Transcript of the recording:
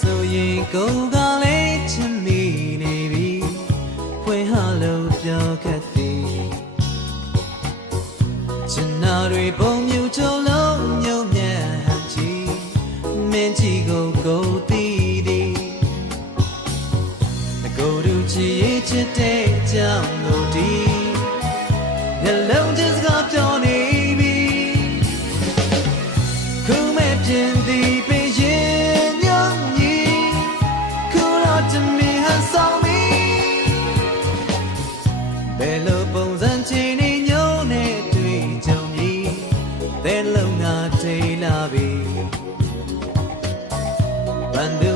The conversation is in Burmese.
ဆိုရင်ကိုယ်ကလေးချစ်မိနေပြီဖွင့်ဟလို့ပြောခဲ့သည်ချင်နာတွေပုံမြူချုံလုံးညုံမြတ်ဟန်ချီမင်းကြီးကိုသိသည်ကိုယ်သူချစ်ရဲ့ချစ်တဲ့အကြောင်းကိုဒီနှလုံးချစ်စကားပြောနေပြီခုမဲ့ပြင်သည်ပေးရင်ညောင်းကြီးခုတော့တမင်ဟန်ဆောင်မီဘယ်လိုပုံစံချင်နေညို့နဲ့တွေ့ကြုံပြီးတဲ့လုံးငါထိလာပြီဘန်သူ